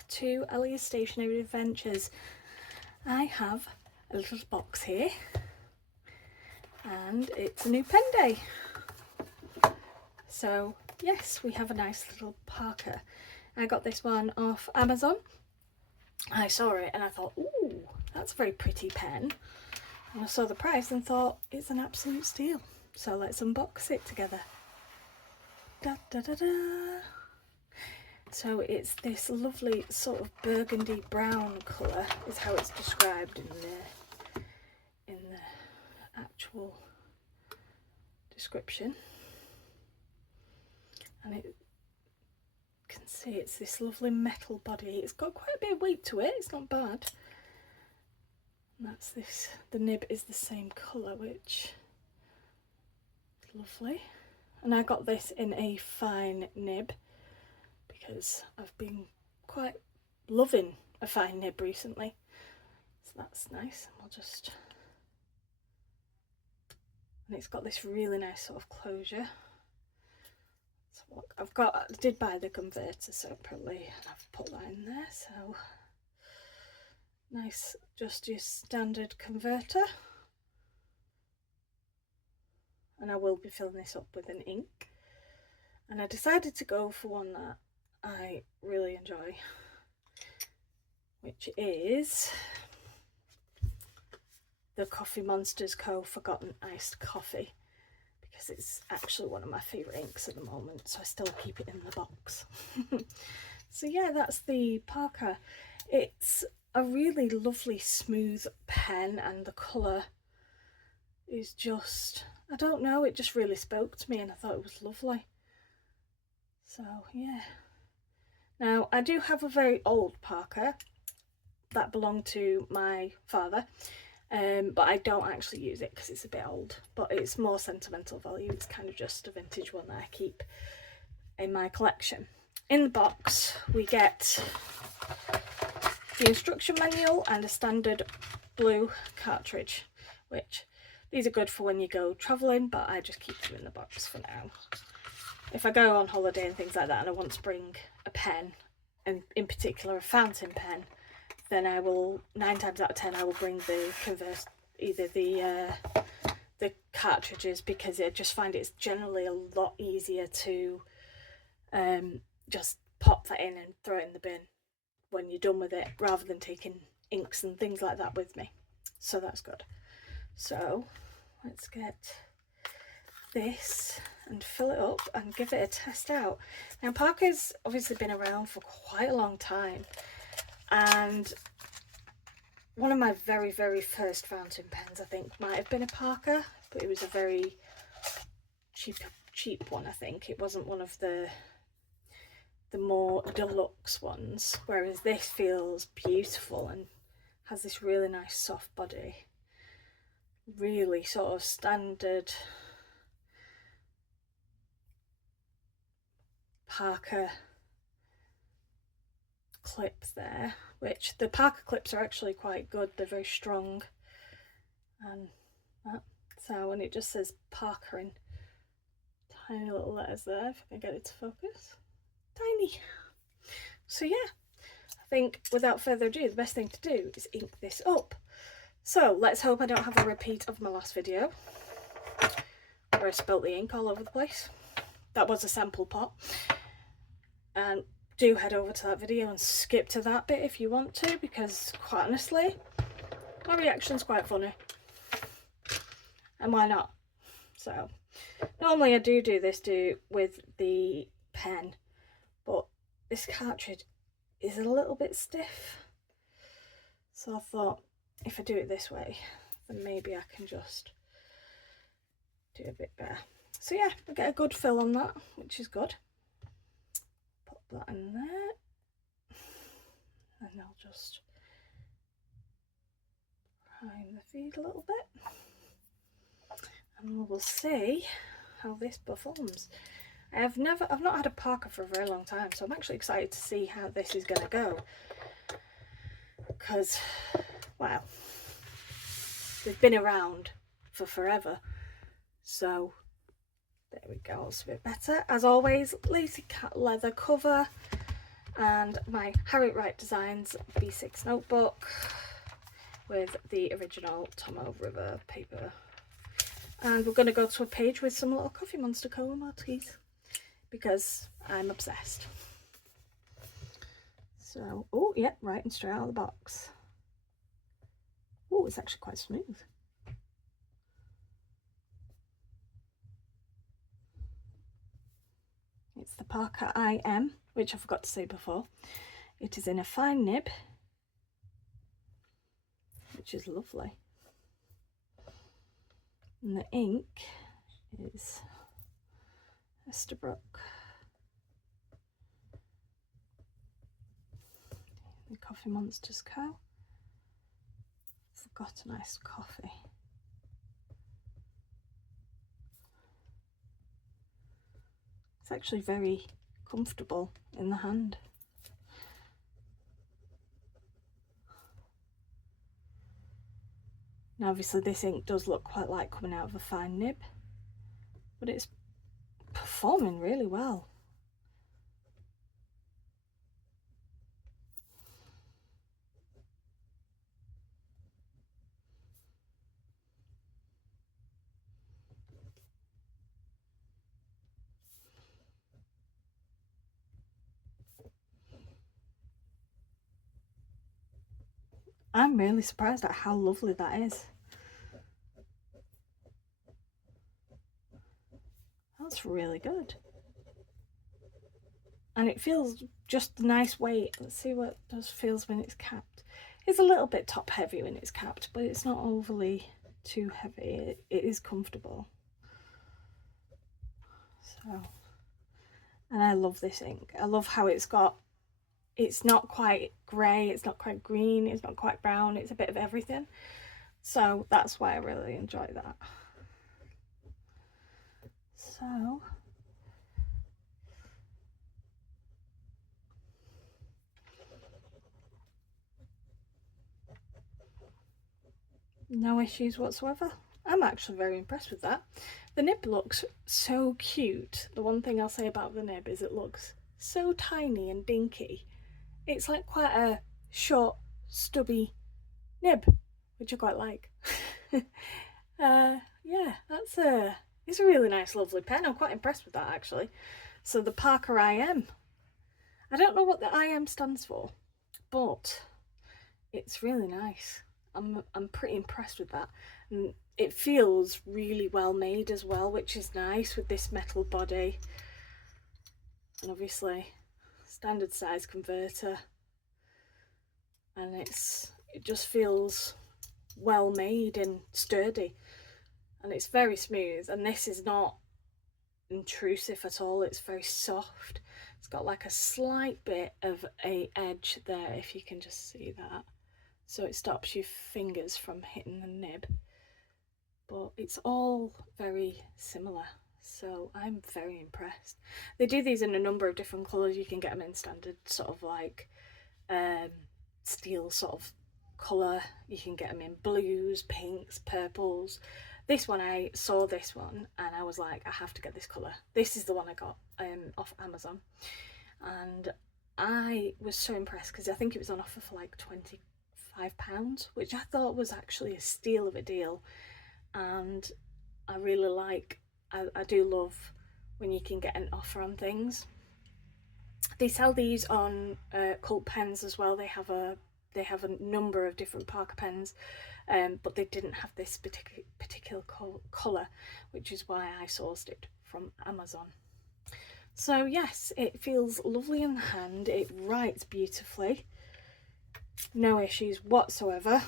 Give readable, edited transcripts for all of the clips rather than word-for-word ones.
back to Ellie's Stationery Adventures. I have a little box here and it's a new pen day. So yes, we have a nice little Parker. I got this one off Amazon. I saw it and I thought, ooh, that's a very pretty pen. And I saw the price and thought, it's an absolute steal. So let's unbox it together. Da, da, da, da. So it's this lovely sort of burgundy brown colour is how it's described in the actual description. And it can see it's this lovely metal body. It's got quite a bit of weight to it, it's not bad. And that's this, the nib is the same colour, which is lovely. And I got this in a fine nib because I've been quite loving a fine nib recently. So that's nice. We'll just... And it's got this really nice sort of closure. So look, I did buy the converter separately and I've put that in there. So nice, just your standard converter. And I will be filling this up with an ink. And I decided to go for one that I really enjoy, which is the Coffee Monsters Co. Forgotten Iced Coffee, because it's actually one of my favourite inks at the moment, so I still keep it in the box. So yeah, that's the Parker. It's a really lovely smooth pen and the colour is just, I don't know, it just really spoke to me and I thought it was lovely. So yeah. Now I do have a very old Parker that belonged to my father, but I don't actually use it because it's a bit old, but it's more sentimental value. It's kind of just a vintage one that I keep in my collection. In the box we get the instruction manual and a standard blue cartridge, which these are good for when you go travelling, but I just keep them in the box for now. If I go on holiday and things like that and I want to bring a pen, and in particular a fountain pen, then I will, 9 times out of 10, I will bring the either the cartridges, because I just find it's generally a lot easier to just pop that in and throw it in the bin when you're done with it, rather than taking inks and things like that with me. So that's good. So let's get this and fill it up and give it a test out. Now Parker's obviously been around for quite a long time, and one of my very first fountain pens I think might have been a Parker, but it was a very cheap one. I think it wasn't one of the more deluxe ones, whereas this feels beautiful and has this really nice soft body, really sort of standard Parker clip there, which the Parker clips are actually quite good. They're very strong, and that. So, and it just says Parker in tiny little letters there, if I can get it to focus. Tiny. So yeah, I think without further ado, the best thing to do is ink this up. So let's hope I don't have a repeat of my last video where I spilt the ink all over the place. That was a sample pot. And do head over to that video and skip to that bit if you want to, because quite honestly, my reaction's quite funny. And why not? So, normally I do this with the pen, but this cartridge is a little bit stiff. So I thought, if I do it this way, then maybe I can just do a bit better. So yeah, I get a good fill on that, which is good. Put that in there, and I'll just prime the feed a little bit, and we'll see how this performs. I've not had a Parker for a very long time, so I'm actually excited to see how this is going to go, because wow, they've been around for forever. So there we go, it's a bit better. As always, lacy cat leather cover, and my Harriet Wright Designs B6 notebook with the original Tomo River paper. And we're going to go to a page with some little Coffee Monster colour marquees because I'm obsessed. So, oh, yep, right and straight out of the box. Oh, it's actually quite smooth. It's the Parker IM, which I forgot to say before. It is in a fine nib, which is lovely. And the ink is Estabrook. The Coffee Monsters Co. Forgot an iced coffee. It's actually very comfortable in the hand. Now obviously this ink does look quite like coming out of a fine nib, but it's performing really well. I'm really surprised at how lovely that is. That's really good. And it feels just a nice weight. Let's see what it feels when it's capped. It's a little bit top heavy when it's capped, but it's not overly too heavy. It is comfortable. So, and I love this ink. I love how it's not quite grey, it's not quite green, it's not quite brown, it's a bit of everything. So that's why I really enjoy that. So no issues whatsoever. I'm actually very impressed with that. The nib looks so cute. The one thing I'll say about the nib is it looks so tiny and dinky. It's like quite a short, stubby nib, which I quite like. Yeah, it's a really nice, lovely pen. I'm quite impressed with that actually. So the Parker IM. I don't know what the IM stands for, but it's really nice. I'm pretty impressed with that. And it feels really well made as well, which is nice with this metal body. And obviously standard size converter. And it just feels well made and sturdy. And it's very smooth, and this is not intrusive at all. It's very soft. It's got like a slight bit of a edge there, if you can just see that. So it stops your fingers from hitting the nib, but it's all very similar. So I'm very impressed. They do these in a number of different colours. You can get them in standard sort of like steel sort of colour. You can get them in blues, pinks, purples. This one, I saw this one and I was like, I have to get this colour. This is the one I got off Amazon, and I was so impressed because I think it was on offer for like £25, which I thought was actually a steal of a deal. And I really like, I do love when you can get an offer on things. They sell these on Cult Pens as well. They have a number of different Parker pens, but they didn't have this particular colour, which is why I sourced it from Amazon. So yes, it feels lovely in the hand. It writes beautifully. No issues whatsoever.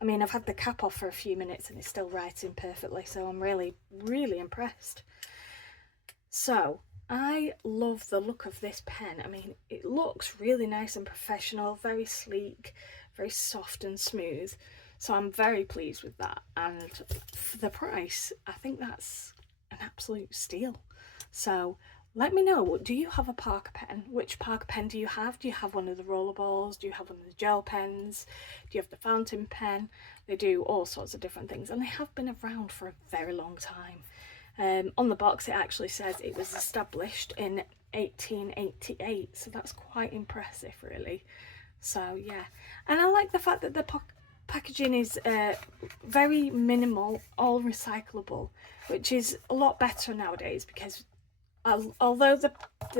I mean, I've had the cap off for a few minutes and it's still writing perfectly, so I'm really, really impressed. So I love the look of this pen. I mean, it looks really nice and professional, very sleek, very soft and smooth. So I'm very pleased with that. And for the price, I think that's an absolute steal. So let me know, do you have a Parker pen? Which Parker pen do you have? Do you have one of the rollerballs? Do you have one of the gel pens? Do you have the fountain pen? They do all sorts of different things, and they have been around for a very long time. On the box it actually says it was established in 1888, so that's quite impressive really. So yeah, and I like the fact that the packaging is very minimal, all recyclable, which is a lot better nowadays, because although the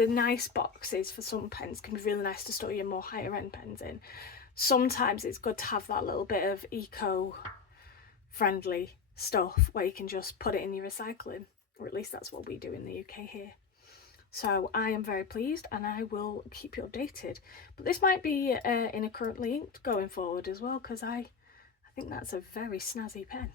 nice boxes for some pens can be really nice to store your more higher end pens in, sometimes it's good to have that little bit of eco-friendly stuff where you can just put it in your recycling, or at least that's what we do in the UK here. So I am very pleased, and I will keep you updated. But this might be in a currently inked going forward as well, because I think that's a very snazzy pen.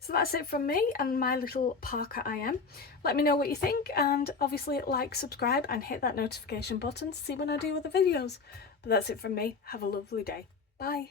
So that's it from me and my little Parker I am. Let me know what you think, and obviously like, subscribe and hit that notification button to see when I do other videos. But that's it from me. Have a lovely day. Bye.